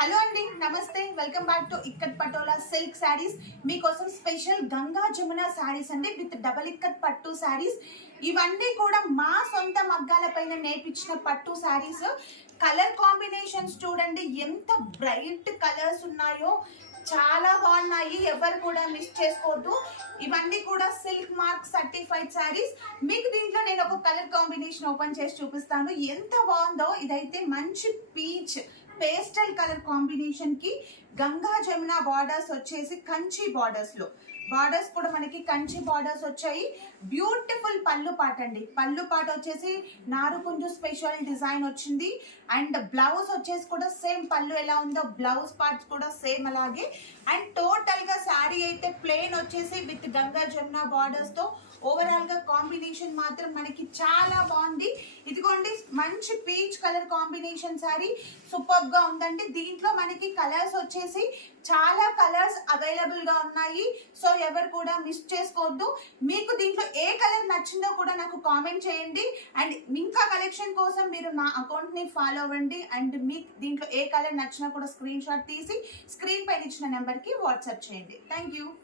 Hello అండి, నమస్తే. Welcome back to ikat patola silk saris. మీకోసం స్పెషల్ గంగా జమున శారీస్ అండి, విత్ డబల్ ఇక్కత్ పట్టు శారీస్. ఇవన్నీ కూడా మా సొంత మగ్గాల పైన నేర్పించిన పట్టు శారీస్. కలర్ కాంబినేషన్స్ చూడండి, ఎంత బ్రైట్ కలర్స్ ఉన్నాయో, చాలా బాగున్నాయి. ఎవరు కూడా మిస్ చేసుకోవద్దు. ఇవన్నీ కూడా సిల్క్ మార్క్ సర్టిఫైడ్ శారీస్. మీకు దీంట్లో నేను ఒక కలర్ కాంబినేషన్ ఓపెన్ చేసి చూపిస్తాను. ఎంత బాగుందో. ఇదైతే మంచి పీచ్ పేస్టల్ కలర్ కాంబినేషన్ కి గంగా జమున బార్డర్స్ వచ్చేసి కంచి బార్డర్స్ లో బార్డర్స్ కూడా మనకి కంచి బార్డర్స్ వచ్చాయి. బ్యూటిఫుల్ పళ్ళు పాట అండి. పళ్ళు పాట వచ్చేసి నారుకుంజు స్పెషల్ డిజైన్ వచ్చింది. అండ్ బ్లౌజ్ వచ్చేసి కూడా సేమ్ పళ్ళు ఎలా ఉందో బ్లౌజ్ పార్ట్స్ కూడా సేమ్ అలాగే. అండ్ టోటల్ గా శారీ అయితే ప్లెయిన్ వచ్చేసి విత్ గంగా జమున బార్డర్స్ తో ఓవరాల్ గా కాంబినేషన్ మాత్రం మనకి చాలా బాగుంది. ఇదిగోండి, మంచి peach colour combination sari super గా ఉందండి. దీంట్లో మనకి కలర్స్ వచ్చేసి చాలా కలర్స్ అవైలబుల్ గా ఉన్నాయి. సో ఎవరు కూడా మిస్ చేసుకోవద్దు. మీకు దీంట్లో ఏ కలర్ నచ్చిందో కూడా నాకు కామెంట్ చేయండి. అండ్ ఇంకా కలెక్షన్ కోసం మీరు నా అకౌంట్ ని ఫాలో అవ్వండి. అండ్ మీకు దీంట్లో ఏ కలర్ నచ్చినా కూడా స్క్రీన్ షాట్ తీసి స్క్రీన్ పైన ఇచ్చిన నెంబర్ కి వాట్సాప్ చేయండి. Thank you.